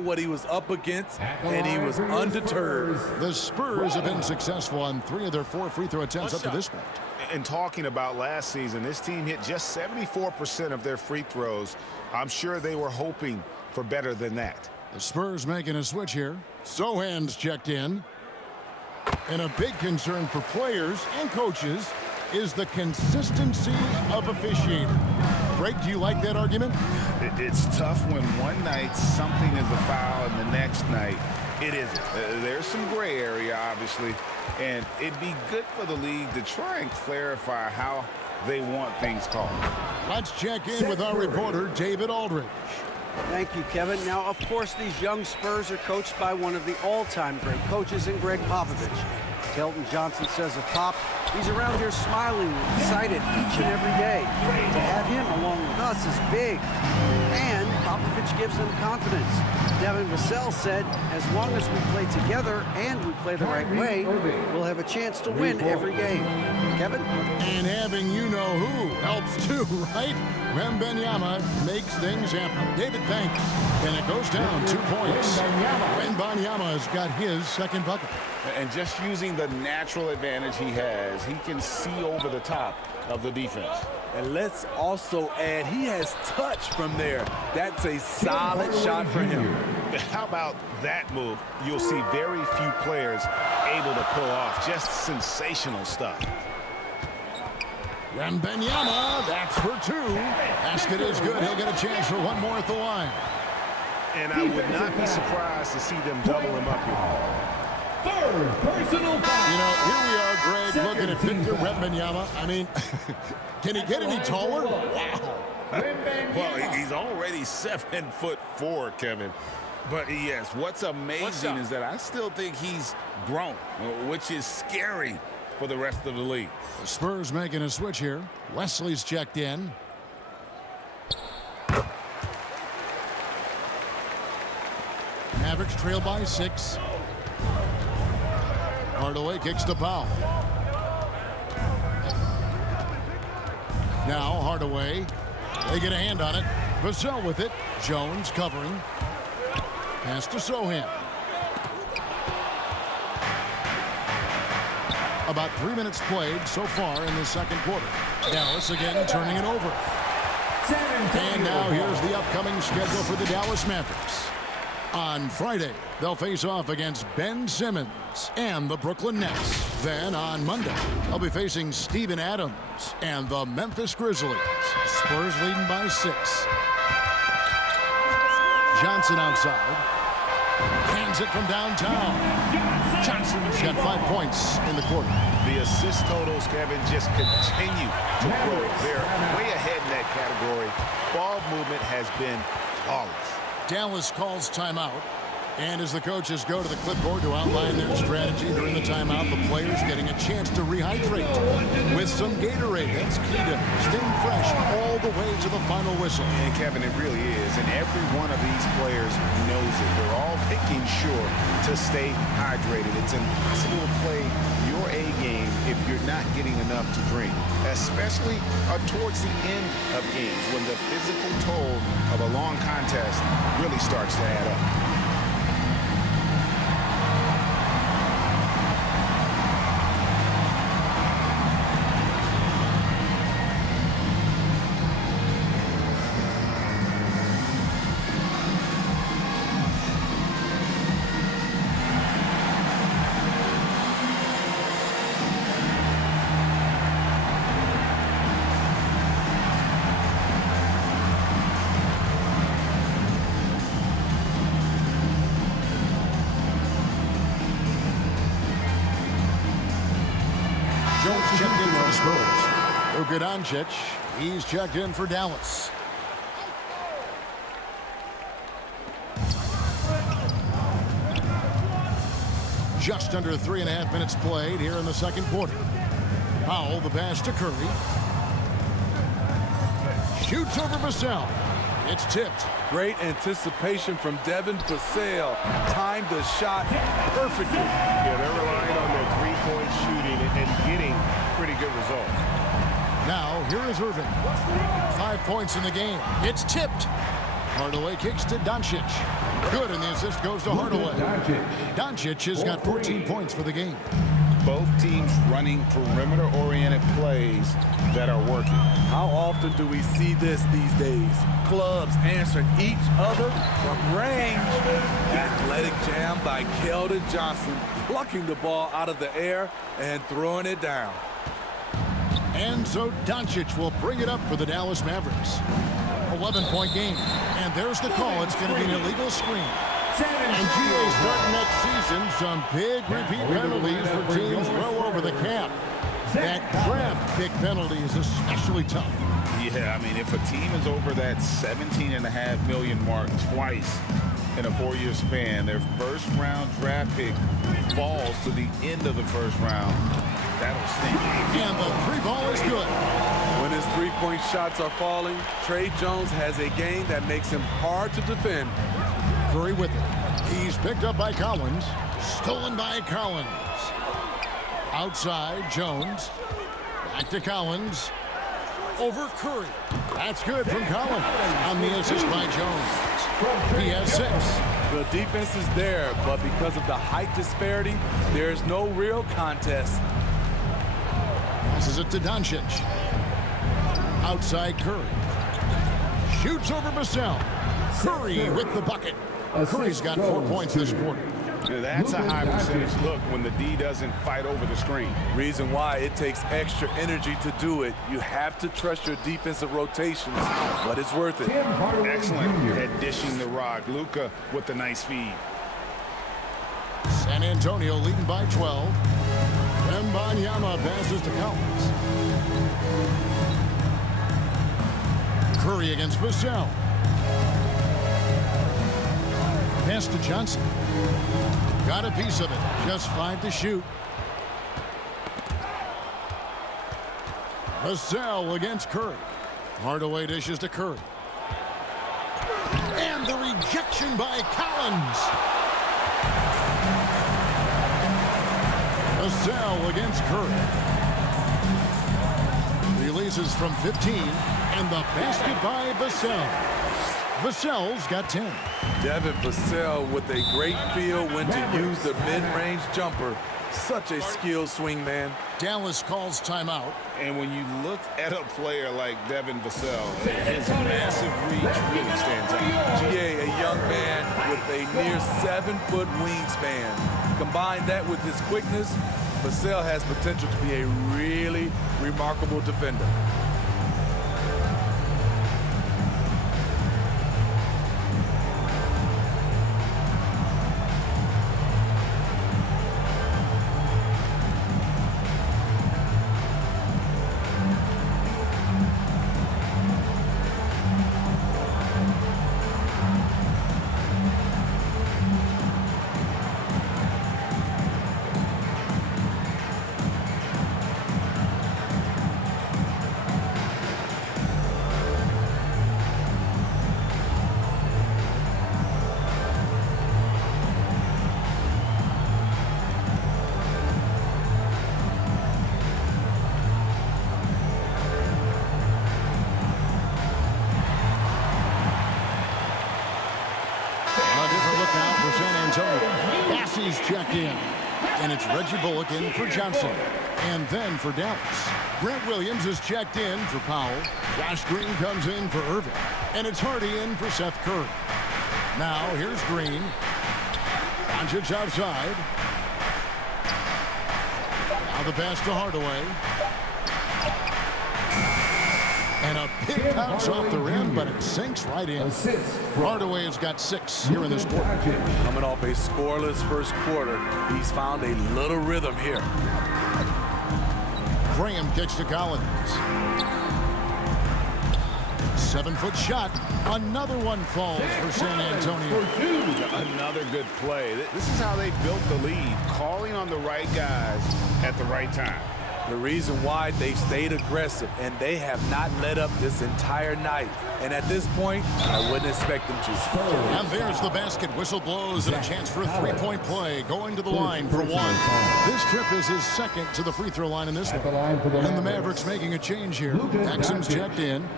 what he was up against, and he was undeterred. The Spurs have been successful on 3 of their 4 free throw attempts up to this point. And talking about last season, this team hit just 74% of their free throws. I'm sure they were hoping for better than that. The Spurs making a switch here. Sohan's checked in. And a big concern for players and coaches is the consistency of officiating. Greg, do you like that argument? It's tough when one night something is a foul and the next night it isn't. There's some gray area, obviously, and it'd be good for the league to try and clarify how they want things called. Let's check in with our reporter, David Aldridge. Thank you, Kevin. Now, of course, these young Spurs are coached by one of the all-time great coaches in Greg Popovich. Kelton Johnson says of Pop, he's around here smiling and excited each and every day. To have him along with us is big. And Popovich gives them confidence. Devin Vassell said, as long as we play together and we play the right way, we'll have a chance to win every game. Kevin? And having you-know-who helps too, right? Wembanyama makes things happen. David, thanks. And it goes down 2 points. Wembanyama has got his second bucket. And just using the natural advantage he has, he can see over the top of the defense. And let's also add, he has touch from there. That's a solid shot for him. How about that move? You'll see very few players able to pull off. Just sensational stuff. Wembanyama, that's for 2. Basket is good. He'll get a chance for one more at the line. And I would not be surprised to see them double him up here. Third personal foul. You know, here we are, Greg, looking at Victor Wembanyama. I mean, can he get any taller? Wow. Well, he's already 7'4", Kevin. But yes, what's amazing is that I still think he's grown, which is scary for the rest of the league. The Spurs making a switch here. Wesley's checked in. Mavericks trail by 6. Hardaway kicks to Powell. Now Hardaway. They get a hand on it. Vassell with it. Jones covering. Pass to Sohan. About 3 minutes played so far in the second quarter. Dallas again turning it over. And now here's the upcoming schedule for the Dallas Mavericks. On Friday, they'll face off against Ben Simmons and the Brooklyn Nets. Then on Monday, they'll be facing Steven Adams and the Memphis Grizzlies. Spurs leading by 6. Johnson outside. Hands it from downtown. Johnson's got 5 points in the quarter. The assist totals, Kevin, just continue to grow. They're way ahead in that category. Ball movement has been flawless. Dallas calls timeout. And as the coaches go to the clipboard to outline their strategy during the timeout, the players getting a chance to rehydrate with some Gatorade. That's key to staying fresh all the way to the final whistle. And Kevin, it really is. And every one of these players knows it. They're all making sure to stay hydrated. It's impossible to play your A game if you're not getting enough to drink, especially towards the end of games when the physical toll of a long contest really starts to add up. Checked in for the Spurs. Luka Doncic, he's checked in for Dallas. Just under 3.5 minutes played here in the second quarter. Powell, the pass to Curry. Shoots over Vassell. It's tipped. Great anticipation from Devin Vassell. Timed the shot perfectly. Yeah, they're relying on their three-point shooting and getting pretty good results. Now, here is Irving. 5 points in the game. It's tipped. Hardaway kicks to Doncic. Good, and the assist goes to Hardaway. Doncic has got 14 points for the game. Both teams running perimeter-oriented plays that are working. How often do we see this these days? Clubs answering each other from range. Athletic jam by Keldon Johnson, plucking the ball out of the air and throwing it down. And so Doncic will bring it up for the Dallas Mavericks. 11-point game. And there's the call. It's going to be an illegal screen. And GA starting next season, some big repeat penalties for teams well over the cap. That draft pick penalty is especially tough. Yeah, I mean, if a team is over that $17.5 million mark twice in a 4-year span, their first-round draft pick falls to the end of the first round. That'll stink. And the three ball is good. When his three-point shots are falling, Trey Jones has a game that makes him hard to defend. Curry with it. He's picked up by Collins. Stolen by Collins. Outside, Jones. Back to Collins. Over Curry. That's good from Collins. On the assist by Jones. He has 6. The defense is there, but because of the height disparity, there's no real contest. Passes it to Doncic. Outside Curry. Shoots over Vassell. Curry with the bucket. Curry's got 4 points this quarter. That's a high percentage look when the D doesn't fight over the screen. Reason why it takes extra energy to do it. You have to trust your defensive rotations, but it's worth it. Excellent at dishing the rock. Luka with the nice feed. San Antonio leading by 12. Wembanyama passes to Collins. Curry against Vassell. Pass to Johnson. Got a piece of it. Just 5 to shoot. Vassell against Curry. Hardaway dishes to Curry. And the rejection by Collins. Vassell against Curry. Releases from 15. And the basket by Vassell. Vassell's got 10. Devin Vassell with a great feel when to use the mid-range jumper. Such a skilled swing man. Dallas calls timeout. And when you look at a player like Devin Vassell, his massive reach really stands out. GA, a young man with a near 7-foot wingspan. Combine that with his quickness, Vassell has potential to be a really remarkable defender. Checked in. And it's Reggie Bullock in for Johnson. And then for Dallas, Grant Williams is checked in for Powell. Josh Green comes in for Irving. And it's Hardy in for Seth Curry. Now here's Green. Doncic outside. Now the pass to Hardaway. And a big bounce off the rim, but it sinks right in. Hardaway has got 6 here in this quarter. Coming off a scoreless first quarter, he's found a little rhythm here. Graham kicks to Collins. 7-foot shot. Another one falls for San Antonio. Another good play. This is how they built the lead, calling on the right guys at the right time. The reason why they stayed aggressive, and they have not let up this entire night. And at this point, I wouldn't expect them to. And there's the basket. Whistle blows and a chance for a 3-point play. Going to the line for 1. This trip is his 2nd to the free throw line in this one. And the Mavericks making a change here. Exum's checked in.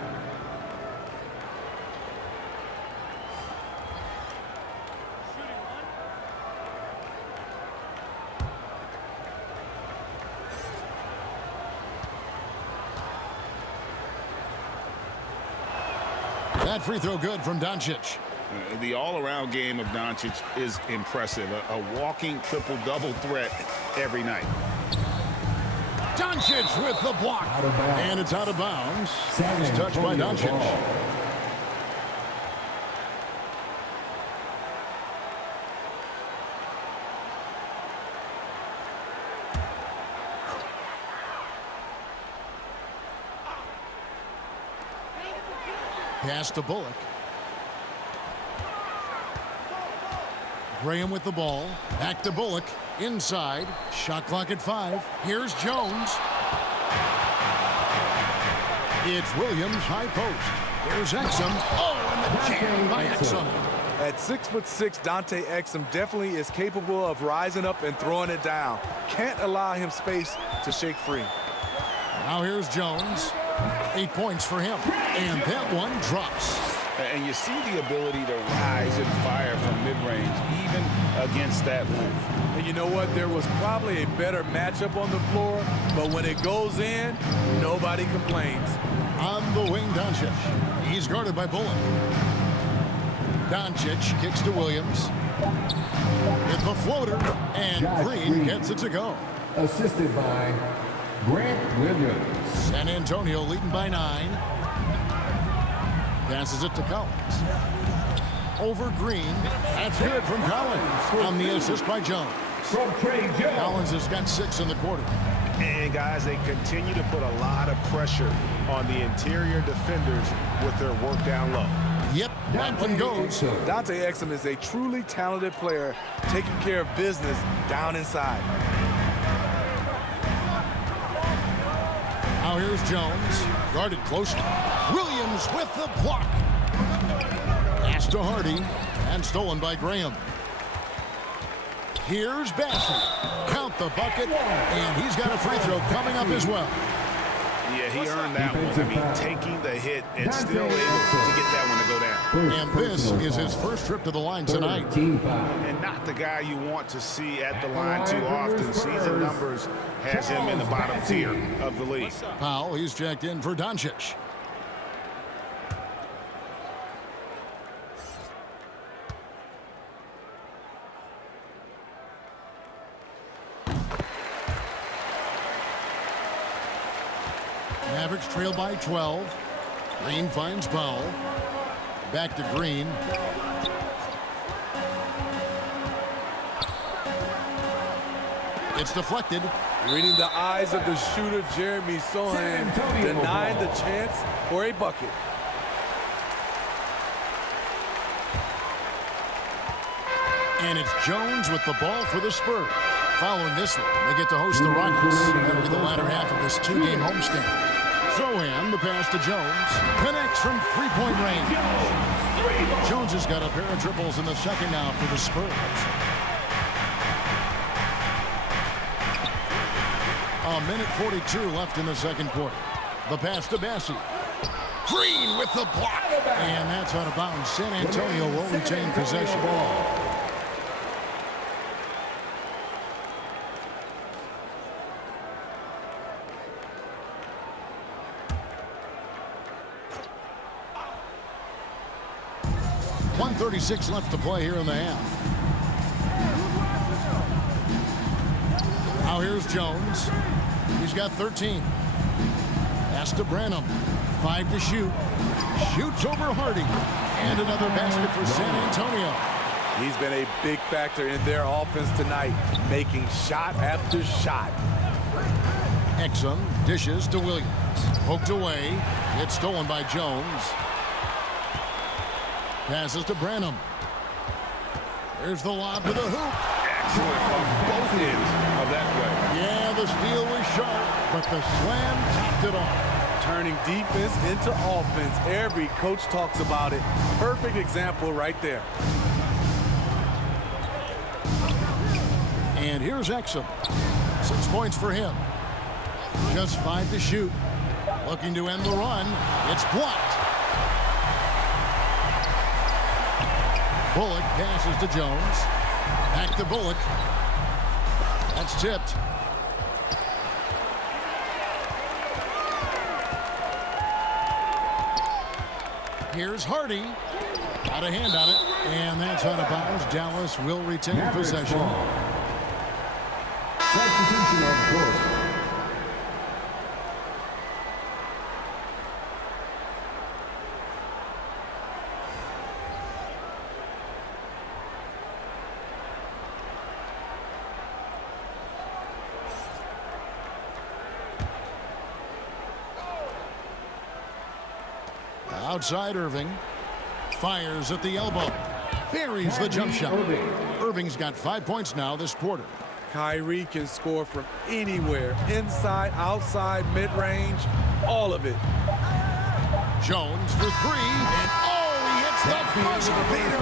That free throw good from Doncic. The all-around game of Doncic is impressive. A walking triple-double threat every night. Doncic with the block. And it's out of bounds. San It's touched by Antonio Doncic. ball. Pass to Bullock. Graham with the ball. Back to Bullock. Inside. Shot clock at 5. Here's Jones. It's Williams, high post. Here's Exum. Oh, and the jam by Exum. At 6'6", Dante Exum definitely is capable of rising up and throwing it down. Can't allow him space to shake free. Now here's Jones. 8 points for him. And that one drops. And you see the ability to rise and fire from mid-range, even against that length. And you know what? There was probably a better matchup on the floor, but when it goes in, nobody complains. On the wing, Doncic. He's guarded by Bullock. Doncic kicks to Williams. With the floater, and Green gets it to go. Assisted by Grant Williams. San Antonio leading by 9. Passes it to Collins. Over Green. That's good from Collins. On the assist by Jones. From Trey Jones. Collins has got 6 in the quarter. And guys, they continue to put a lot of pressure on the interior defenders with their work down low. Yep, that one goes. Dante Exum is a truly talented player taking care of business down inside. Now here's Jones. Guarded closely. Williams with the block. Pass to Hardy. And stolen by Graham. Here's Bassett. Count the bucket. And he's got a free throw coming up as well. Yeah, he earned that one. I mean, taking the hit and still able to get that one to go down. And this is his first trip to the line tonight. And not the guy you want to see at the line too often. Season numbers has him in the bottom tier of the league. Powell, he's checked in for Doncic. Mavericks trail by 12. Green finds Powell. Back to Green. It's deflected. Reading the eyes of the shooter, Jeremy Sohan, denying the chance for a bucket. And it's Jones with the ball for the Spurs. Following this one, they get to host the Rockets. That'll be the latter half of this 2-game homestand. Sohan, the pass to Jones. Connects from three-point range. Jones has got a pair of triples in the second now for the Spurs. A minute 42 left in the second quarter. The pass to Bassett. Green with the block. And that's out of bounds. San Antonio will retain possession. .136 left to play here in the half. Now here's Jones. He's got 13. Pass to Branham. 5 to shoot. Shoots over Hardy. And another basket for San Antonio. He's been a big factor in their offense tonight, making shot after shot. Exum dishes to Williams. Poked away. It's stolen by Jones. Passes to Branham. There's the lob to the hoop. Excellent off both ends of that play. Yeah, the steal was sharp, but the slam topped it off. Turning defense into offense. Every coach talks about it. Perfect example right there. And here's Exum. 6 points for him. Just 5 to shoot. Looking to end the run. It's blocked. Bullock passes to Jones. Back to Bullock. That's tipped. Here's Hardy. Got a hand on it, and that's out of bounds. Dallas will retain possession. Substitution of course. Outside Irving. Fires at the elbow. Buries the jump shot. Irving's got 5 points now this quarter. Kyrie can score from anywhere, inside, outside, mid-range, all of it. Jones for three, and he hits the buzzer beater.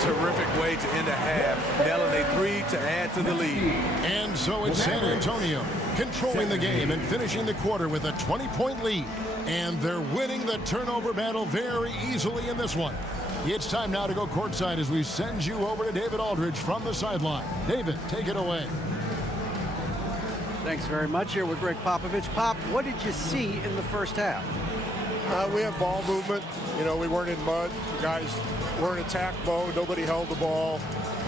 Terrific way to end a half, nailing a three to add to the lead. And so it's San Antonio controlling the game and finishing the quarter with a 20-point lead. And they're winning the turnover battle very easily in this one. It's time now to go courtside as we send you over to David Aldridge from the sideline. David, take it away. Thanks very much. Here with Greg Popovich. Pop, what did you see in the first half? We had ball movement. You know, we weren't in mud. The guys were in attack mode. Nobody held the ball.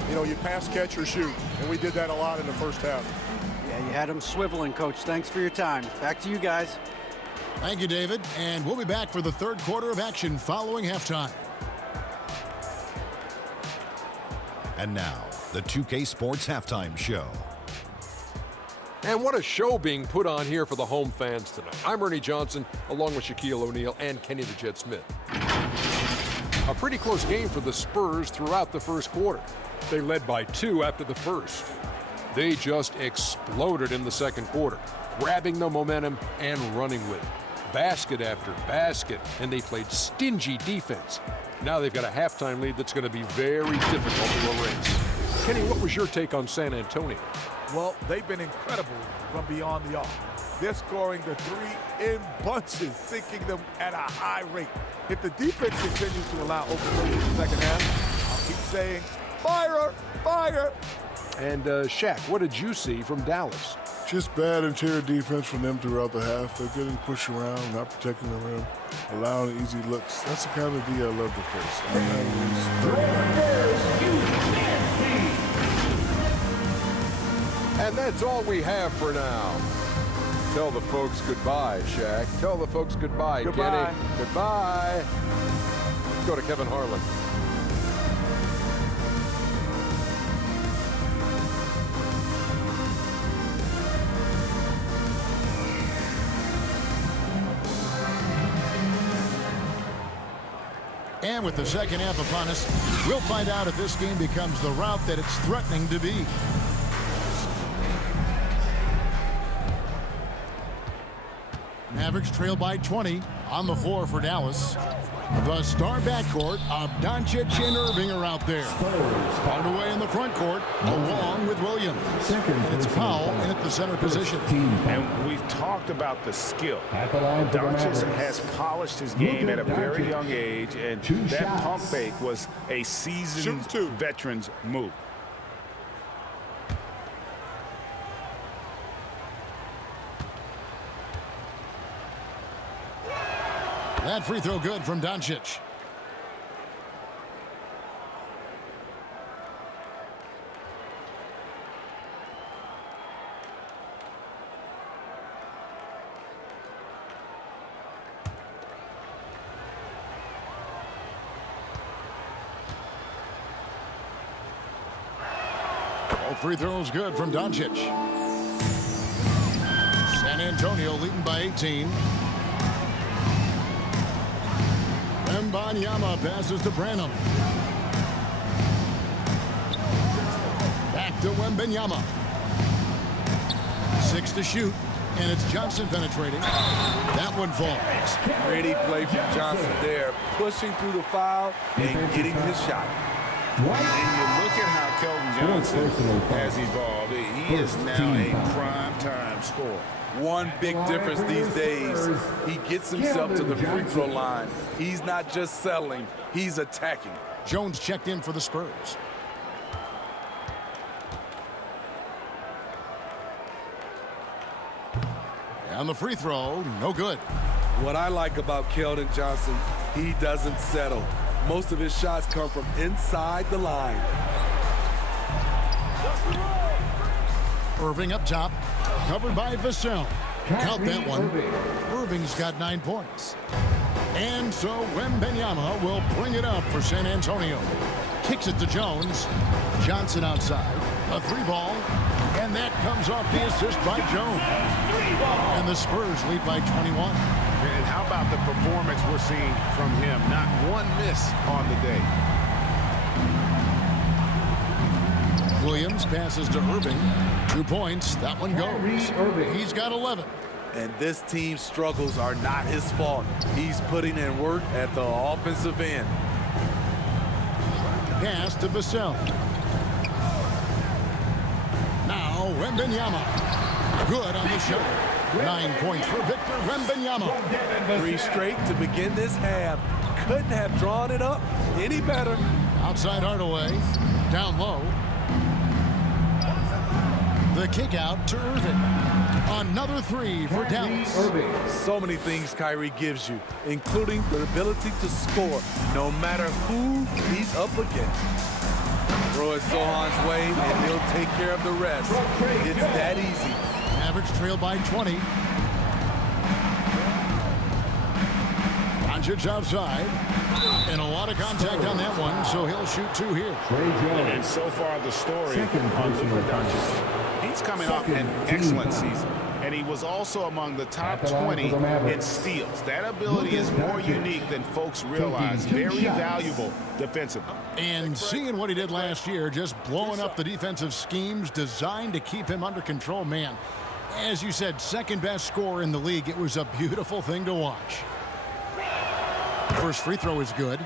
You know, you pass, catch, or shoot. And we did that a lot in the first half. Yeah, you had them swiveling, Coach. Thanks for your time. Back to you guys. Thank you, David. And we'll be back for the third quarter of action following halftime. And now, the 2K Sports Halftime Show. And what a show being put on here for the home fans tonight. I'm Ernie Johnson, along with Shaquille O'Neal and Kenny the Jet Smith. A pretty close game for the Spurs throughout the first quarter. They led by 2 after the first. They just exploded in the second quarter, grabbing the momentum and running with it. Basket after basket, and they played stingy defense. Now they've got a halftime lead that's going to be very difficult to erase. Kenny, what was your take on San Antonio? Well, they've been incredible from beyond the arc. They're scoring the three in bunches, sinking them at a high rate. If the defense continues to allow open looks in the second half, I'll keep saying, fire, fire. And Shaq, what did you see from Dallas? Just bad interior defense from them throughout the half. They're getting pushed around, not protecting the rim, allowing easy looks. That's the kind of D I love to face. And that's all we have for now. Tell the folks goodbye, Shaq. Tell the folks goodbye, Goodbye. Kenny. Goodbye. Let's go to Kevin Harlan. And with the second half upon us, we'll find out if this game becomes the route that it's threatening to be. Mavericks trail by 20 on the floor for Dallas. The star backcourt of Doncic and Irving are out there. Spotted away in the front court, along with Williams. And it's Powell in at the center position. And we've talked about the skill. Doncic has polished his game at a very young age, and that pump fake was a seasoned veteran's move. That free throw good from Doncic. All free throws good from Doncic. San Antonio leading by 18. Wembanyama passes to Branham. Back to Wembanyama. 6 to shoot, and it's Johnson penetrating. That one falls. Pretty play from Johnson there, pushing through the foul and getting his shot. And you look at how Keldon Johnson has evolved. He is now a prime-time scorer. One big difference these days, he gets himself to the free throw line. He's not just settling, he's attacking. Jones checked in for the Spurs. And the free throw, no good. What I like about Keldon Johnson, He doesn't settle. Most of his shots come from inside the line. Irving up top, covered by Vassell. Count that one. Irving's got 9 points. And so Wembanyama will bring it up for San Antonio. Kicks it to Jones. Johnson outside. A 3-ball. And that comes off the assist by Jones. And the Spurs lead by 21. And how about the performance we're seeing from him? Not one miss on the day. Williams passes to Irving. 2 points. That one goes. He's got 11. And this team's struggles are not his fault. He's putting in work at the offensive end. Pass to Vassell. Now Wembanyama. Good on the shot. 9 points for Victor Wembanyama. 3 straight to begin this half. Couldn't have drawn it up any better. Outside Hardaway. Down low. The kick out to Irving. Another 3 for Dallas. So many things Kyrie gives you, including the ability to score, no matter who he's up against. Throw it Sohan's way, and he'll take care of the rest. It's that easy. Mavericks trail by 20. Doncic outside. And a lot of contact on that one, so he'll shoot 2 here. And so far the story on Luka Doncic. He's coming off an excellent season, and he was also among the top 20 in steals. That ability is more unique than folks realize. Very valuable defensively. And seeing what he did last year, just blowing up the defensive schemes designed to keep him under control, man. As you said, second best scorer in the league. It was a beautiful thing to watch. First free throw is good.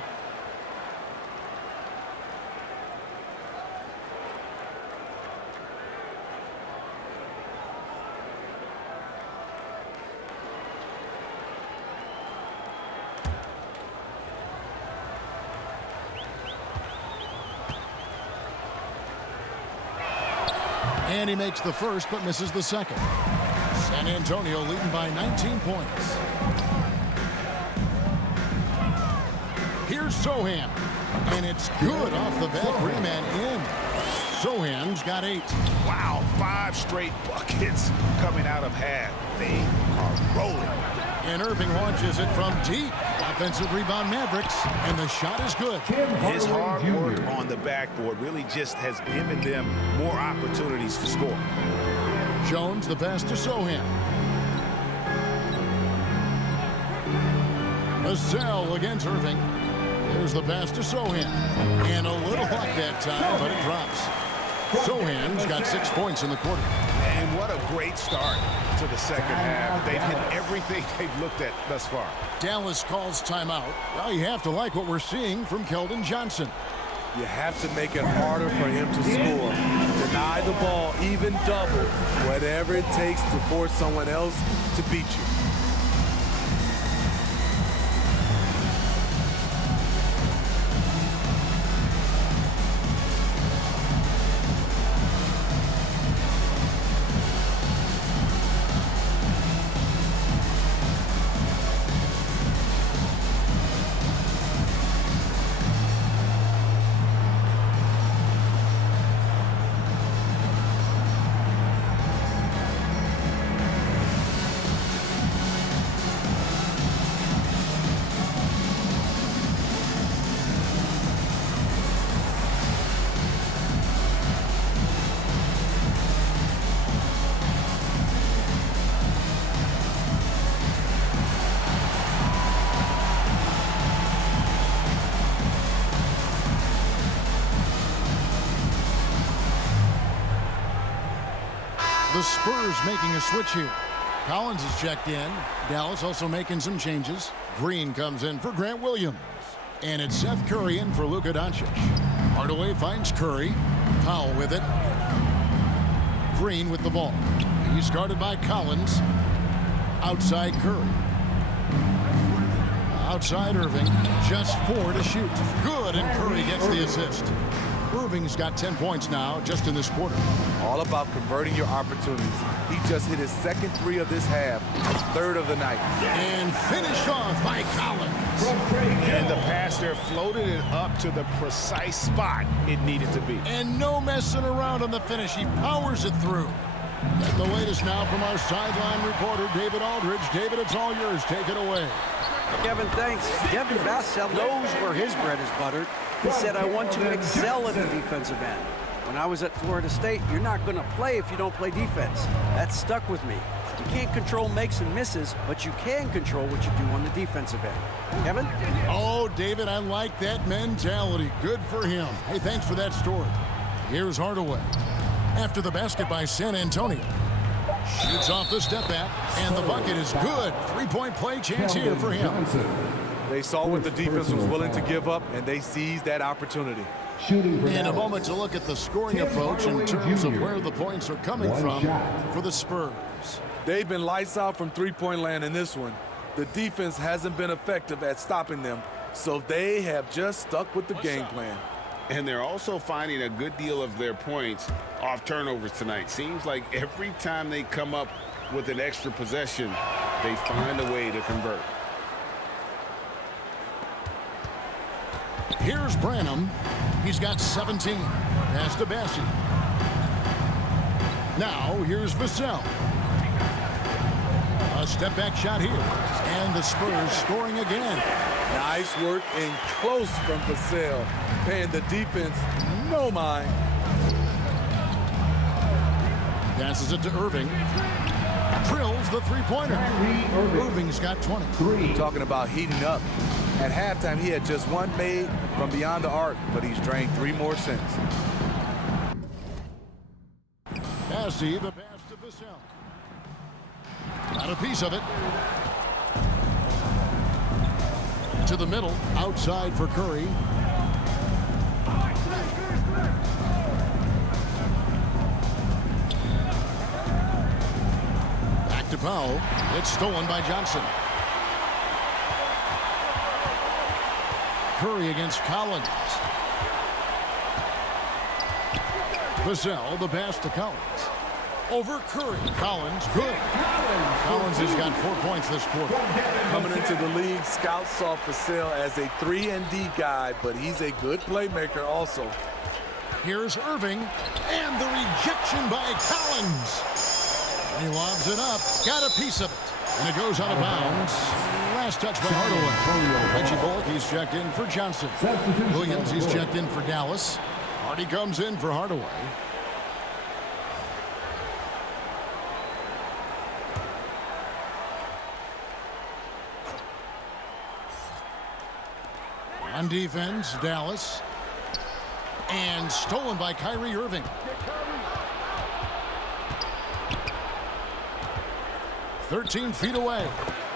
And he makes the first, but misses the second. San Antonio leading by 19 points. Here's Sohan. And it's good off the back rim and in. Sohan's got 8. Wow, 5 straight buckets coming out of half. They are rolling. And Irving launches it from deep. Offensive rebound Mavericks, and the shot is good. His hard work on the backboard really just has given them more opportunities to score. Jones, the pass to Sohan. Vassell against Irving. There's the pass to Sohan. And a little luck that time, but it drops. Sohan's got 6 points in the quarter. And what a great start to the second half. They've hit everything they've looked at thus far. Dallas calls timeout. Well, you have to like what we're seeing from Keldon Johnson. You have to make it harder for him to score. Deny the ball, even double, whatever it takes to force someone else to beat you. The Spurs making a switch here. Collins is checked in. Dallas also making some changes. Green comes in for Grant Williams. And it's Seth Curry in for Luka Doncic. Hardaway finds Curry. Powell with it. Green with the ball. He's guarded by Collins. Outside Curry. Outside Irving. Just 4 to shoot. Good, and Curry gets the assist. Irving's got 10 points now just in this quarter. All about converting your opportunities. He just hit his second 3 of this half, 3rd of the night. And finished off by Collins. defense. And the pass there floated it up to the precise spot it needed to be. And no messing around on the finish. He powers it through. And the latest now from our sideline reporter, David Aldridge. David, it's all yours. Take it away. Kevin, thanks. Devin Vassell knows where his bread is buttered. He said, I want to excel at the defensive end. When I was at Florida State, you're not going to play if you don't play defense. That stuck with me. You can't control makes and misses, but you can control what you do on the defensive end. Kevin? Oh, David, I like that mentality. Good for him. Hey, thanks for that story. Here's Hardaway. After the basket by San Antonio. Shoots off the step back, and the bucket is good. Three-point play chance here for him. They saw what the defense was willing to give up, and they seized that opportunity. In a moment to look at the scoring approach in terms of where the points are coming from for the Spurs. They've been lights out from three-point land in this one. The defense hasn't been effective at stopping them, so they have just stuck with the game plan. And they're also finding a good deal of their points off turnovers tonight. Seems like every time they come up with an extra possession, they find a way to convert. Here's Branham. He's got 17. Pass to Bassey. Now here's Vassell. A step-back shot here. And the Spurs scoring again. Nice work and close from Vassell, paying the defense no mind. Passes it to Irving. Drills the three-pointer. Irving's got 20. Talking about heating up. At halftime, he had just one made from beyond the arc, but he's drained 3 more since. Bassey, the pass to Vassell. Got a piece of it. To the middle, outside for Curry. Back to Powell. It's stolen by Johnson. Curry against Collins. Vassell, the pass to Collins. Over Curry. Collins, good. Collins has got 4 points this quarter. Coming into the league, scouts saw Vassell as a 3-and-D guy, but he's a good playmaker also. Here's Irving, and the rejection by Collins. He lobs it up, got a piece of it, and it goes out of bounds. Last touch by Hardaway. Reggie Bullock, he's checked in for Johnson. Williams, he's checked in for Dallas. Hardy comes in for Hardaway. On defense, Dallas. And stolen by Kyrie Irving. "13 feet away.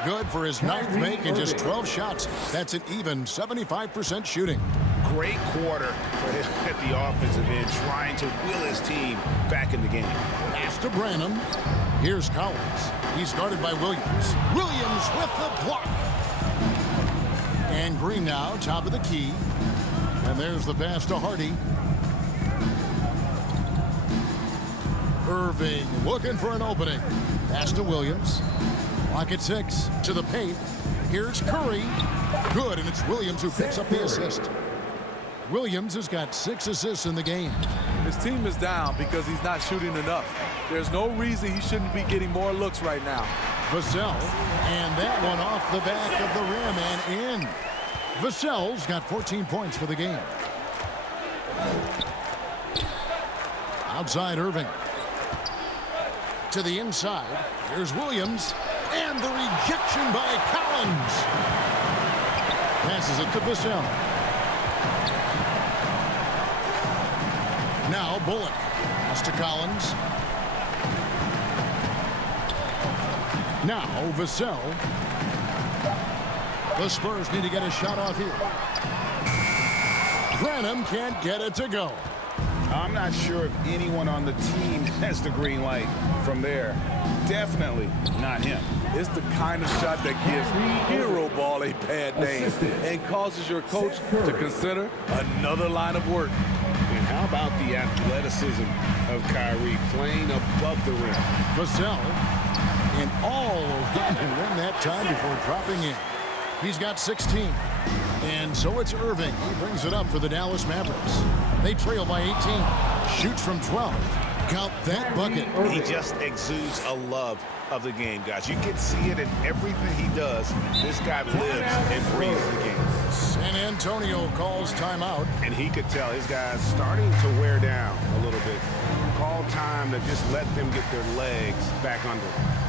Good for his 9th make and just 12 shots. That's an even 75% shooting. Great quarter for him at the offensive end, trying to will his team back in the game. Pass to Branham. Here's Collins. He's guarded by Williams. Williams with the block. And Green now, top of the key. And there's the pass to Hardy. Irving looking for an opening. Pass to Williams. Clock at 6. To the paint. Here's Curry. Good, and it's Williams who picks up the assist. Williams has got 6 assists in the game. His team is down because he's not shooting enough. There's no reason he shouldn't be getting more looks right now. Vassell, and that one off the back of the rim and in. Vassell's got 14 points for the game. Outside Irving. To the inside. Here's Williams. And the rejection by Collins. Passes it to Vassell. Now Bullock. Pass to Collins. Now Vassell. The Spurs need to get a shot off here. Branham can't get it to go. I'm not sure if anyone on the team has the green light from there. Definitely not him. It's the kind of shot that gives hero ball a bad name and causes your coach to consider another line of work. And how about the athleticism of Kyrie playing above the rim? Vassell in all around the rim that time before dropping in. He's got 16. And so it's Irving. He brings it up for the Dallas Mavericks. They trail by 18. Shoots from 12. Count that bucket. He just exudes a love of the game, guys. You can see it in everything he does. This guy lives and breathes the game. San Antonio calls timeout. And he could tell his guys starting to wear down a little bit. Call time to just let them get their legs back under them.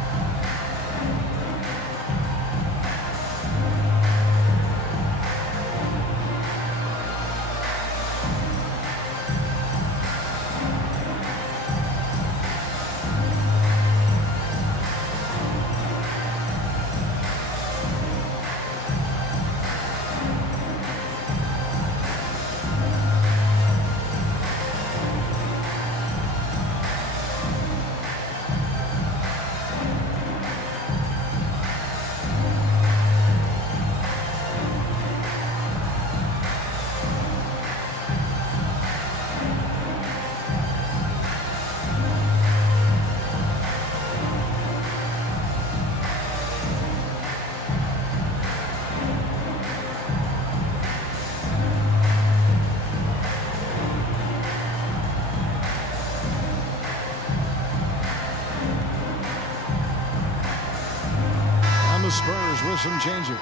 The Spurs with some changes.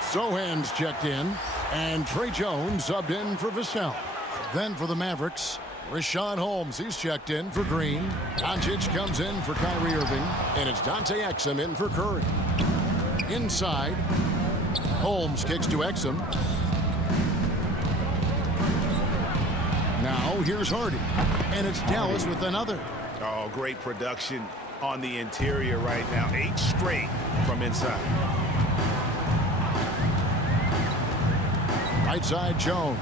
Sohan's checked in, and Trey Jones subbed in for Vassell. Then for the Mavericks, Richaun Holmes, he's checked in for Green. Doncic comes in for Kyrie Irving, and it's Dante Exum in for Curry. Inside, Holmes kicks to Exum. Now here's Hardy, and it's Dallas with another. Oh, great production on the interior right now. 8 straight from inside. Right side, Jones.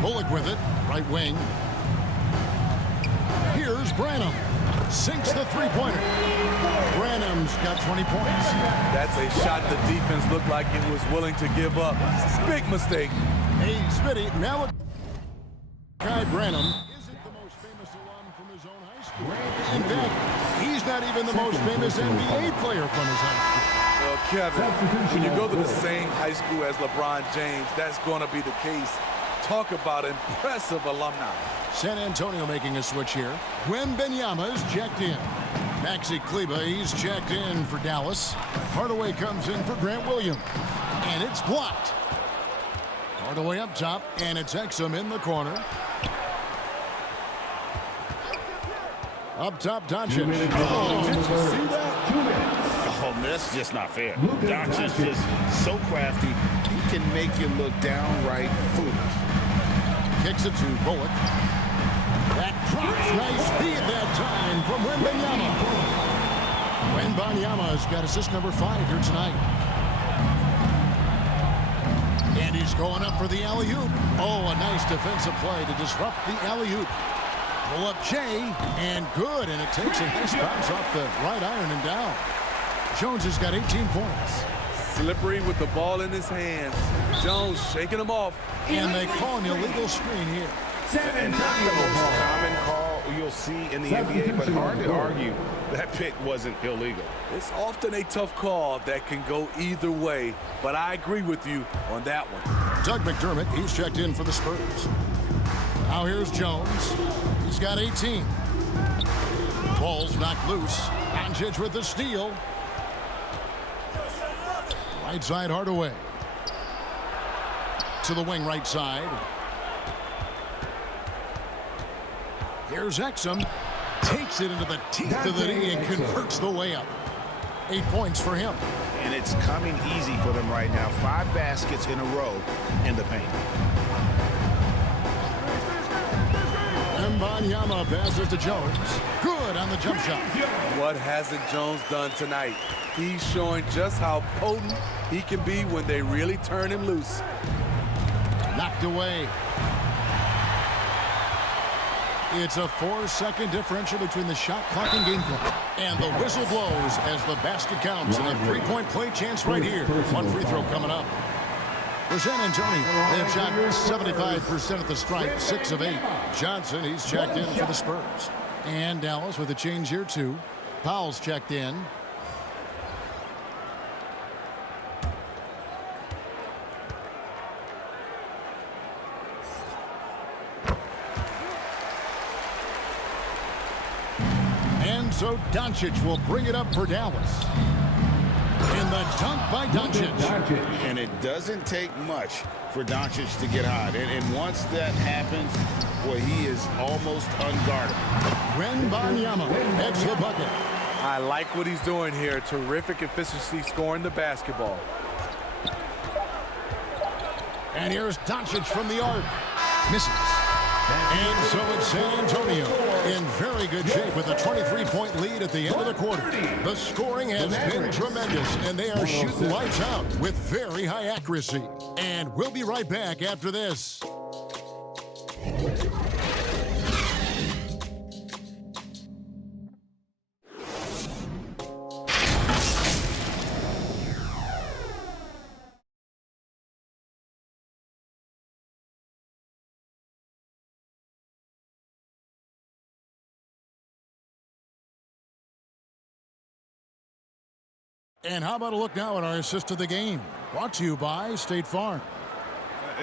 Bullock with it, right wing. Here's Branham. Sinks the three-pointer. Branham's got 20 points. That's a shot the defense looked like it was willing to give up. Big mistake. Hey, Smitty, Malachi Branham isn't the most famous alum from his own high school. In fact, he's not even the most famous NBA player from his high school. Well, Kevin, when you go to the same high school as LeBron James, that's going to be the case. Talk about impressive alumni. San Antonio making a switch here. Wembanyama's checked in. Maxi Kleber, he's checked in for Dallas. Hardaway comes in for Grant Williams. And it's blocked. Hardaway up top, and it's Exum in the corner. Up top, Doncic. Oh, did you see that? Oh, that's just not fair. Doncic is just so crafty. He can make you look downright foolish. Kicks it to Bullock. That drops. Nice feed that time from Wembanyama. Wembanyama's got assist number 5 here tonight. And he's going up for the alley-oop. Oh, a nice defensive play to disrupt the alley-oop. Pull up Jay, and good, and it takes a nice bounce off the right iron and down. Jones has got 18 points. Slippery with the ball in his hands. Jones shaking him off. And they call an illegal screen here. And not the most common call you'll see in the NBA, but hard to argue that pick wasn't illegal. It's often a tough call that can go either way, but I agree with you on that one. Doug McDermott, he's checked in for the Spurs. Now here's Jones. He's got 18. Ball's knocked loose. Doncic with the steal. Right side, Hardaway. To the wing right side. Here's Exum. Takes it into the teeth of the knee and converts the layup. 8 points for him. And it's coming easy for them right now. 5 baskets in a row in the paint. Wembanyama passes to Jones. Good on the jump shot. What hasn't Jones done tonight? He's showing just how potent he can be when they really turn him loose. Knocked away. It's a 4-second differential between the shot clock and game clock. And the whistle blows as the basket counts. And a 3-point play chance right here. 1 free throw coming up. For San Antonio, they have shot 75% at the stripe, 6 of 8. Johnson, he's checked in for the Spurs. And Dallas with a change here too. Powell's checked in. so Doncic will bring it up for Dallas. And the dunk by Doncic. And it doesn't take much for Doncic to get hot. And once that happens, boy, he is almost unguardable. Wembanyama heads the bucket. I like what he's doing here. Terrific efficiency scoring the basketball. And here's Doncic from the arc. Misses. And so it's San Antonio in very good shape with a 23-point lead at the end of the quarter. The scoring has been tremendous, and they are shooting lights out with very high accuracy. And we'll be right back after this. And how about a look now at our assist of the game? Brought to you by State Farm.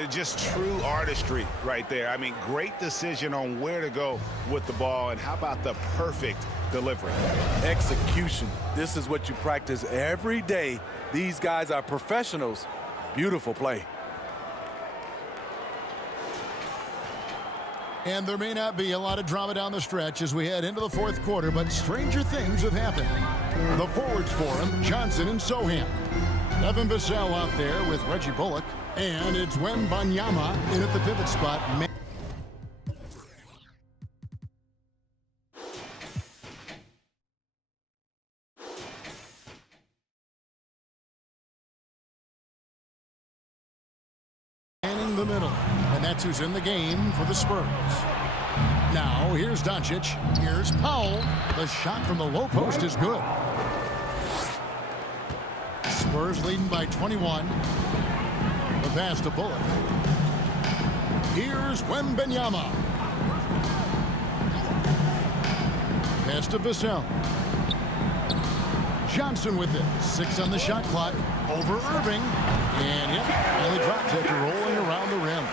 Just true artistry right there. I mean, great decision on where to go with the ball, and how about the perfect delivery? Execution. This is what you practice every day. These guys are professionals. Beautiful play. And there may not be a lot of drama down the stretch as we head into the fourth quarter, but stranger things have happened. The forwards for him, Johnson and Sohan. Devin Vassell out there with Reggie Bullock. And it's Wembanyama in at the pivot spot. In the middle. And that's who's in the game for the Spurs. Now, here's Doncic. Here's Powell. The shot from the low post is good. Spurs leading by 21. The pass to Bullock. Here's Wembanyama. Pass to Vassell. Johnson with it. 6 on the shot clock. Over Irving. And yep, finally drops after rolling around the rim.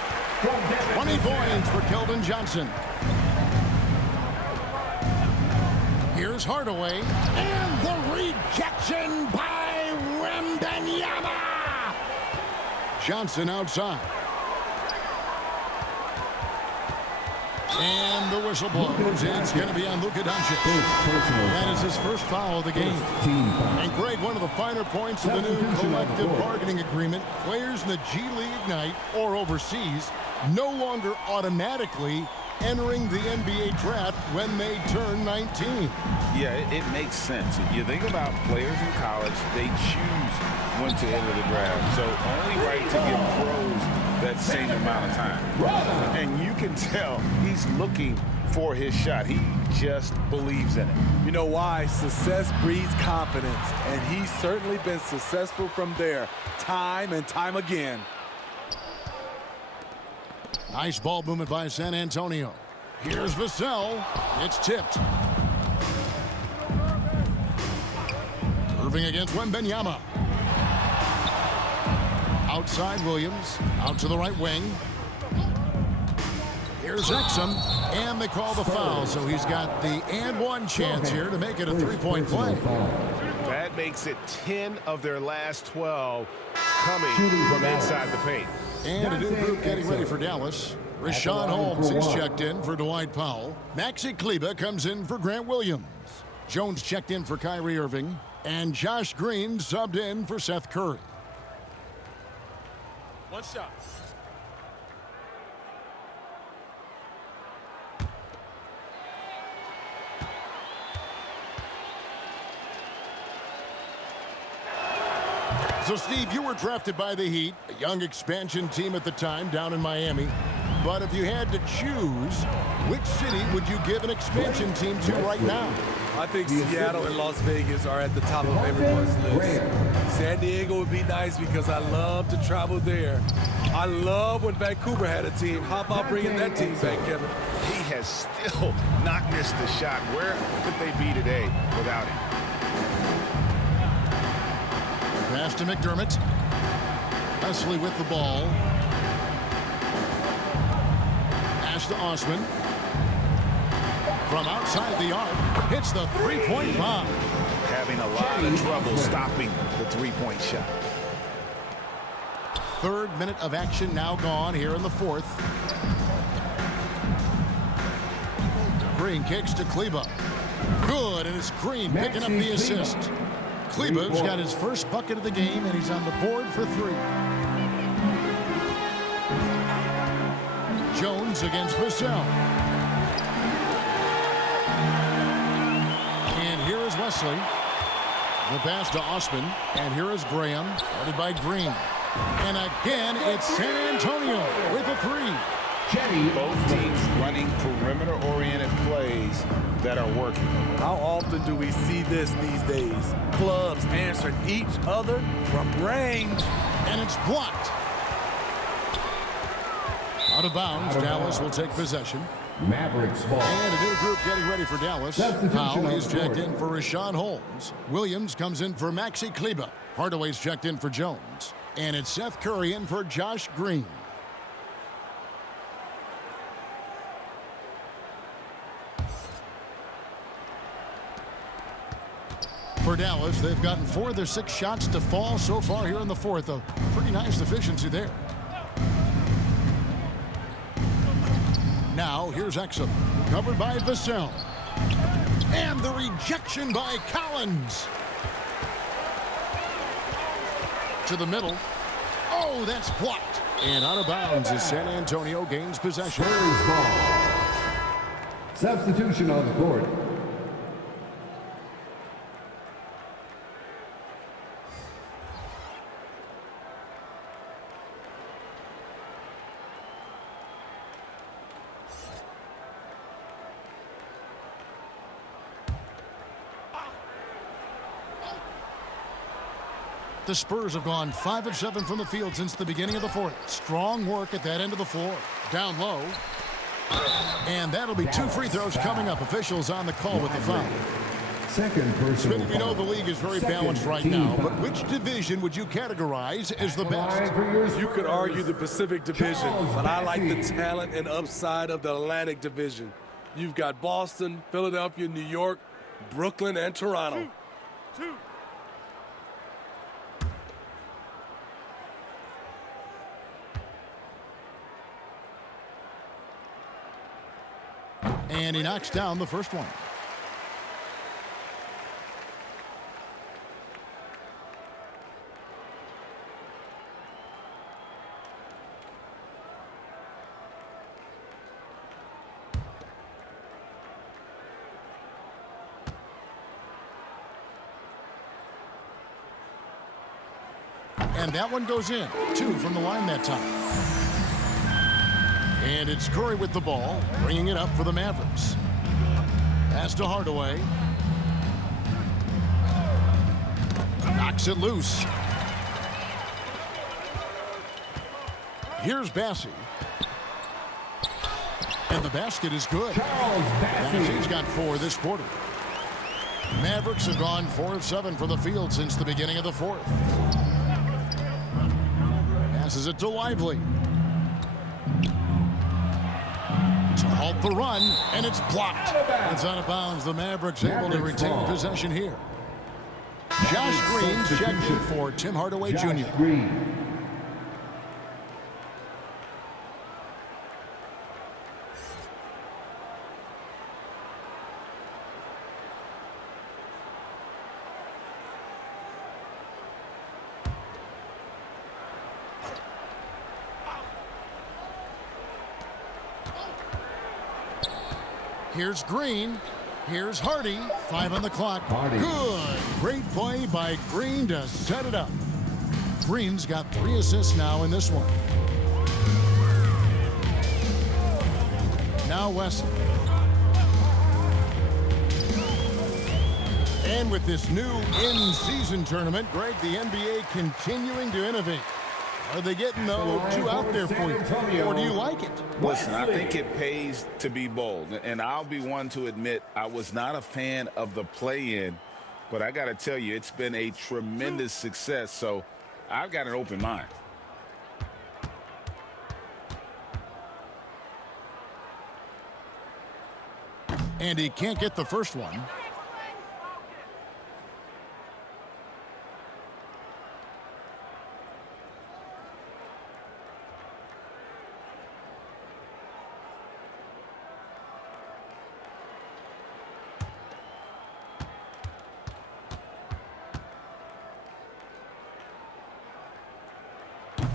20 points for Keldon Johnson. Here's Hardaway. And the rejection by Wembanyama. Johnson outside. And the whistle blows. It's going to be on Luka Doncic. That is his first foul of the game. And Greg, one of the finer points of the new collective bargaining agreement, players in the G League Ignite or overseas no longer automatically entering the NBA draft when they turn 19. Yeah, it makes sense. You think about players in college, they choose when to enter the draft. So only right to give pros that same amount of time. And you can tell he's looking for his shot. He just believes in it. You know why? Success breeds confidence, and he's certainly been successful from there time and time again. Nice ball movement by San Antonio. Here's Vassell. It's tipped. Irving against Wembanyama. Outside Williams. Out to the right wing. Here's Exum. And they call the foul. So he's got the and one chance here to make it a three-point play. That makes it 10 of their last 12 coming from inside the paint. And a new group getting ready for Dallas. Rashawn Holmes, he's checked in for Dwight Powell. Maxi Kleber comes in for Grant Williams. Jones checked in for Kyrie Irving. And Josh Green subbed in for Seth Curry. One shot. So, Steve, you were drafted by the Heat, a young expansion team at the time down in Miami. But if you had to choose, which city would you give an expansion team to right now? I think Seattle and Las Vegas are at the top of everyone's list. San Diego would be nice because I love to travel there. I love when Vancouver had a team. How about bringing that team back, Kevin? He has still not missed a shot. Where could they be today without him? Pass to McDermott. Wesley with the ball. Pass to Osman. From outside the arc, hits the three-point bomb. Having a lot of trouble stopping the three-point shot. Third minute of action now gone here in the fourth. Green kicks to Kleba. Good, and it's Green picking up the assist. Kleba's got his first bucket of the game, and he's on the board for three. Jones against Vassell. And here is Wesley. The pass to Osman, and here is Graham, guarded by Green. And again, it's San Antonio with a three. Both teams running perimeter-oriented plays that are working. How often do we see this these days? Clubs answering each other from range. And it's blocked. Out of bounds, Dallas will take possession. Mavericks ball. And a new group getting ready for Dallas. Substitution Powell on is the checked court. in for Rashawn Holmes. Williams comes in for Maxi Kleba. Hardaway's checked in for Jones. And it's Seth Curry in for Josh Green. For Dallas, they've gotten 4 of their 6 shots to fall so far here in the fourth. A pretty nice efficiency there. Now, here's Exum, covered by Vassell. And the rejection by Collins. To the middle. Oh, that's blocked. And out of bounds as San Antonio gains possession. Spurs ball. Substitution on the court. The Spurs have gone 5 of 7 from the field since the beginning of the fourth. Strong work at that end of the floor. Down low. And that'll be 2 free throws coming up. Officials on the call with the foul. Second personal Smitty, we know the league is very balanced right now, but which division would you categorize as the best? You could argue the Pacific Division, but I like the talent and upside of the Atlantic Division. You've got Boston, Philadelphia, New York, Brooklyn, and Toronto. And he knocks down the first one. And that one goes in. 2 from the line that time. And it's Curry with the ball, bringing it up for the Mavericks. Pass to Hardaway. Knocks it loose. Here's Bassey. And the basket is good. Bassey's got 4 this quarter. Mavericks have gone 4 of 7 from the field since the beginning of the fourth. Passes it to Lively. To halt the run, and it's blocked. It's out of bounds. The Mavericks able to retain possession here. Josh Green's checked in for Tim Hardaway Jr. Here's Green. Here's Hardy. 5 on the clock. Hardy. Good. Great play by Green to set it up. Green's got 3 assists now in this one. Now Wesley. And with this new in-season tournament, Greg, the NBA continuing to innovate. Are they getting the 0-2 out there for you, or do you like it? Listen, I think it pays to be bold, and I'll be one to admit I was not a fan of the play-in, but I got to tell you, it's been a tremendous success, so I've got an open mind. And he can't get the first one.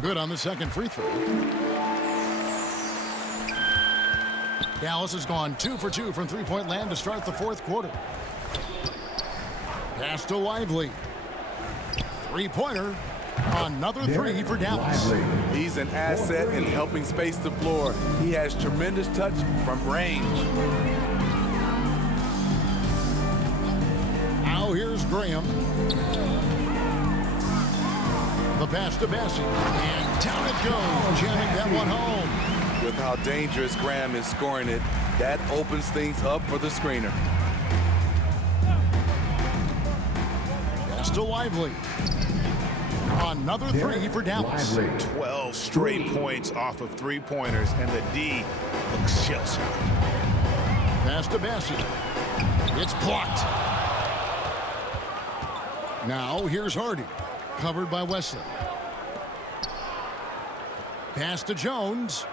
Good on the second free throw. Dallas has gone 2 for 2 from three-point land to start the fourth quarter. Pass to Lively. Three-pointer. Another three for Dallas. He's an asset in helping space the floor. He has tremendous touch from range. Now here's Graham. The pass to Bassey. And down it goes, jamming that one home. With how dangerous Graham is scoring it, that opens things up for the screener. Pass to Lively. Another three for Dallas. 12 straight points off of three-pointers, and the D looks shell-shocked. Pass to Bassey. It's blocked. Now here's Hardy. Covered by Wesley. Pass to Jones.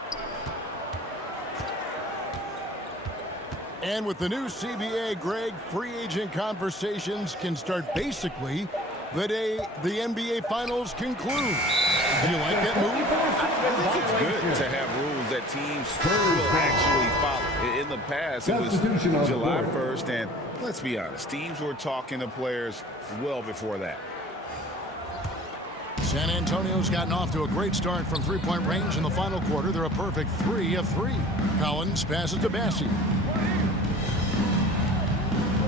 And with the new CBA, Greg, free agent conversations can start basically the day the NBA Finals conclude. Do you like that move? I think it's good to have rules that teams will actually follow. In the past, it was July 1st, and let's be honest, teams were talking to players well before that. San Antonio's gotten off to a great start from three-point range in the final quarter. They're a perfect 3 of 3. Collins passes to Bassey.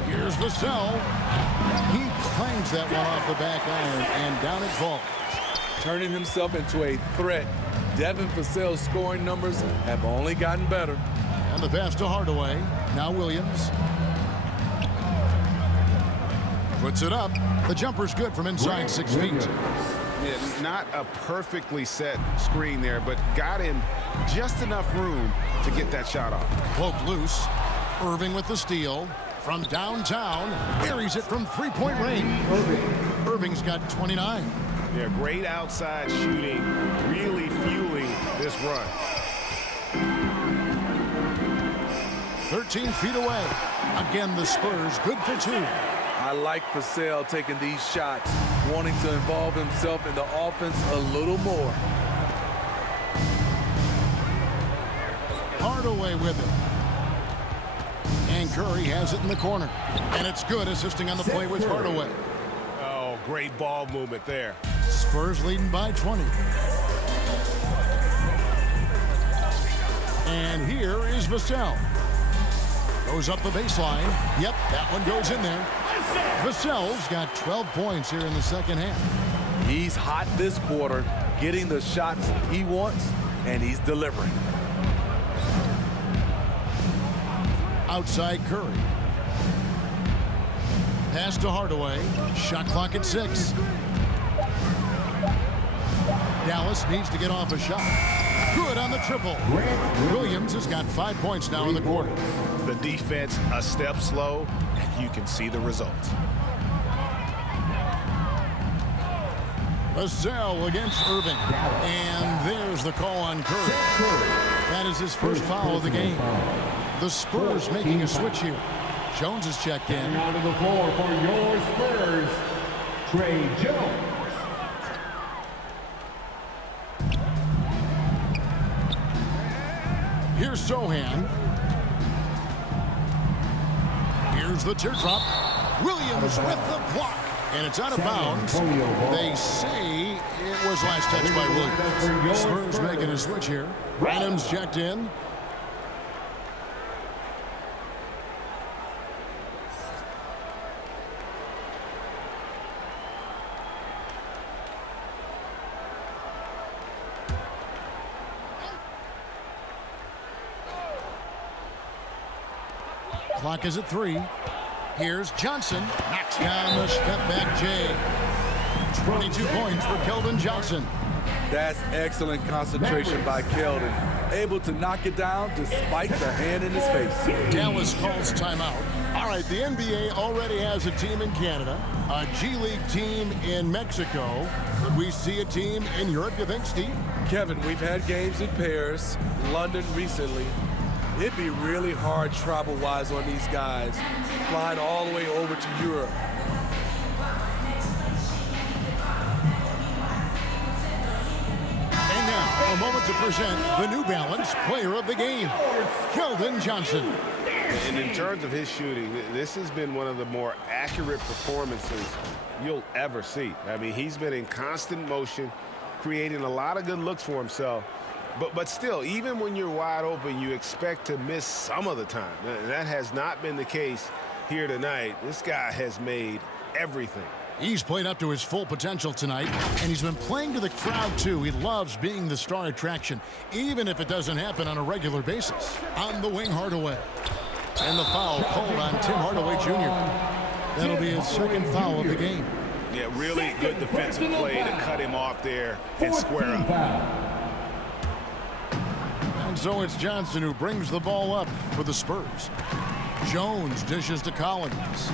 Here's Vassell. He clangs that one off the back iron, and down it falls. Turning himself into a threat. Devin Vassell's scoring numbers have only gotten better. And the pass to Hardaway. Now Williams. Puts it up. The jumper's good from inside 6 feet. Yeah, not a perfectly set screen there, but got him just enough room to get that shot off. Poked loose. Irving with the steal. From downtown, buries it from three-point range. Irving's got 29. Yeah, great outside shooting, really fueling this run. 13 feet away. Again, the Spurs good for 2. I like Vassell taking these shots, wanting to involve himself in the offense a little more. Hardaway with it. And Curry has it in the corner. And it's good, assisting on the play with Hardaway. Oh, great ball movement there. Spurs leading by 20. And here is Vassell. Goes up the baseline. Yep, that one goes in there. Vassell's got 12 points here in the second half. He's hot this quarter, getting the shots he wants, and he's delivering. Outside Curry. Pass to Hardaway. Shot clock at 6. Dallas needs to get off a shot. Good on the triple. Williams has got 5 points now in the quarter. The defense a step slow, and you can see the results. Vassell against Irving. And there's the call on Curry. That is his first foul of the game. The Spurs making a switch here. Jones is checked in. And onto the floor for your Spurs, Trey Jones. Here's Sohan. Here's the teardrop. Williams with the block. And it's out of bounds. They say it was last touched by Williams. Spurs making a switch here. Adams checked in. Clock is at 3. Here's Johnson. Knocks down the step-back J. 22 points for Keldon Johnson. That's excellent concentration by Keldon. able to knock it down despite the hand in his face. Dallas calls timeout. All right, the NBA already has a team in Canada, a G League team in Mexico. Could we see a team in Europe, you think, Steve? Kevin, we've had games in Paris, London recently. It'd be really hard travel-wise on these guys, flying all the way over to Europe. And now, a moment to present the New Balance Player of the Game, Keldon Johnson. And in terms of his shooting, this has been one of the more accurate performances you'll ever see. I mean, he's been in constant motion, creating a lot of good looks for himself. But still, even when you're wide open, you expect to miss some of the time. That has not been the case here tonight. This guy has made everything. He's played up to his full potential tonight, and he's been playing to the crowd, too. He loves being the star attraction, even if it doesn't happen on a regular basis. On the wing, Hardaway. And the foul called on Tim Hardaway Jr. That'll be his second foul of the game. Yeah, really good defensive play to cut him off there and square up. And so it's Johnson who brings the ball up for the Spurs. Jones dishes to Collins.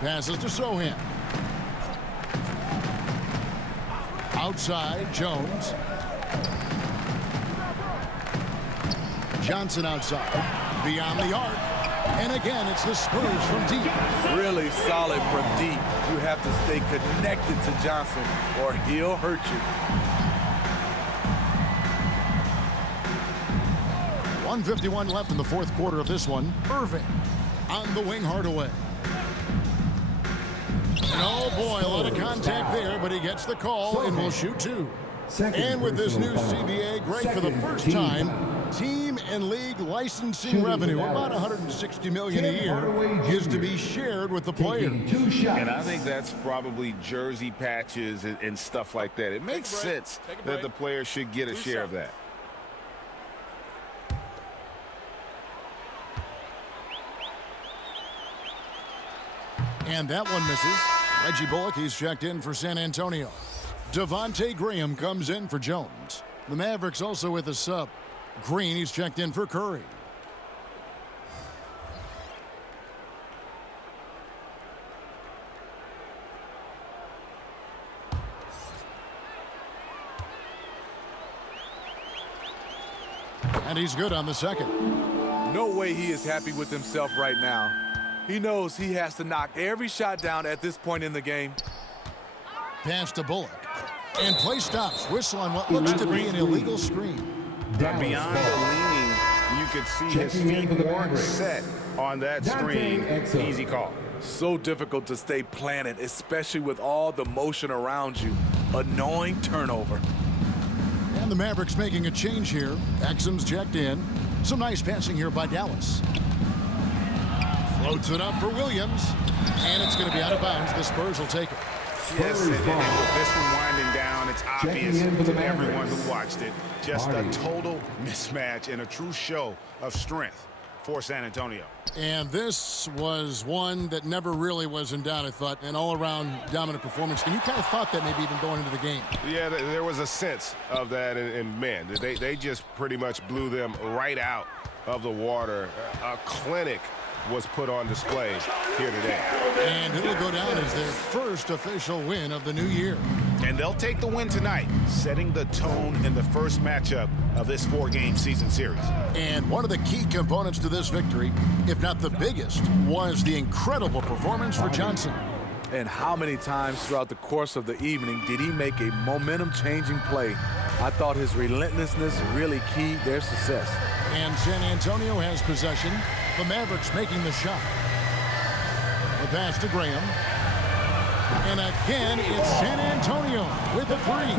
Passes to Sohan. Outside, Jones. Johnson outside. Beyond the arc. And again, it's the Spurs from deep. Really solid from deep. You have to stay connected to Johnson or he'll hurt you. 1:51 left in the fourth quarter of this one. Irving on the wing, Hardaway. And oh boy, a lot of contact there, but he gets the call and will shoot two. And with this new CBA, Greg, for the first time, team and league licensing revenue, about $160 million a year, is to be shared with the players. And I think that's probably jersey patches and stuff like that. It makes sense that the players should get a share of that. And that one misses. Reggie Bullock, he's checked in for San Antonio. Devontae Graham comes in for Jones. The Mavericks also with a sub. Green, he's checked in for Curry. And he's good on the second. No way he is happy with himself right now. He knows he has to knock every shot down at this point in the game. Pass to Bullock. And play stops. Whistle on what looks to be an illegal screen. Beyond the leaning, you could see his feet weren't set on that screen. Easy call. So difficult to stay planted, especially with all the motion around you. Annoying turnover. And the Mavericks making a change here. Exum's checked in. Some nice passing here by Dallas. Floats it up for Williams. And it's going to be out of bounds. The Spurs will take it. Yes, and with this one winding down, it's obvious to everyone who watched it. Just a total mismatch and a true show of strength for San Antonio. And this was one that never really was in doubt, I thought, an all-around dominant performance. And you kind of thought that maybe even going into the game. Yeah, there was a sense of that, and man, they just pretty much blew them right out of the water. A clinic was put on display here today. And it'll go down as their first official win of the new year. And they'll take the win tonight, setting the tone in the first matchup of this 4-game season series. And one of the key components to this victory, if not the biggest, was the incredible performance for Johnson. And how many times throughout the course of the evening did he make a momentum-changing play? I thought his relentlessness really keyed their success. And San Antonio has possession. The Mavericks making the shot. The pass to Graham. And again, it's San Antonio with a three.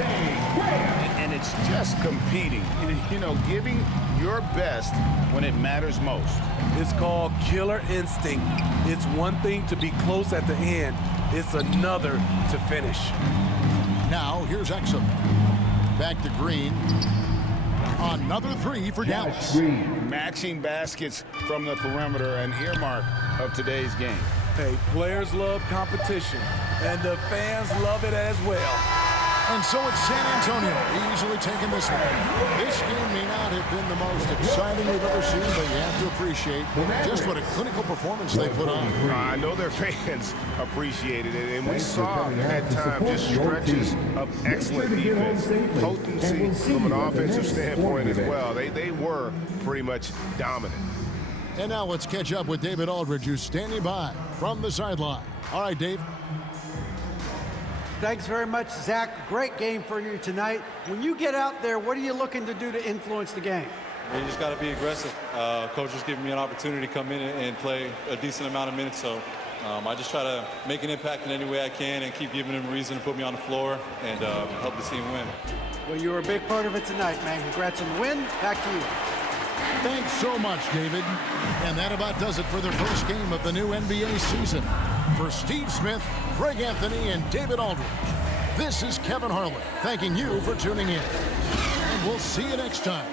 And it's just competing, you know, giving your best when it matters most. It's called killer instinct. It's one thing to be close at the end. It's another to finish. Now, here's Exum. Back to Green. Another three for Dallas. Matching baskets from the perimeter, an earmark of today's game. Hey, players love competition, and the fans love it as well. And so it's San Antonio easily taking this one. This game may not have been the most exciting we've ever seen, but you have to appreciate just what a clinical performance they put on. I know their fans appreciated it, and we saw at times just stretches of excellent defense, potency from an offensive standpoint as well. They were pretty much dominant. And now let's catch up with David Aldridge, who's standing by from the sideline. All right, Dave. Thanks very much, Zach. Great game for you tonight. When you get out there, what are you looking to do to influence the game? You just got to be aggressive. Coach is giving me an opportunity to come in and play a decent amount of minutes, so I just try to make an impact in any way I can and keep giving them a reason to put me on the floor and help the team win. Well, you were a big part of it tonight, man. Congrats on the win. Back to you. Thanks so much, David. And that about does it for the first game of the new NBA season. For Steve Smith, Greg Anthony, and David Aldridge, this is Kevin Harlan thanking you for tuning in. And we'll see you next time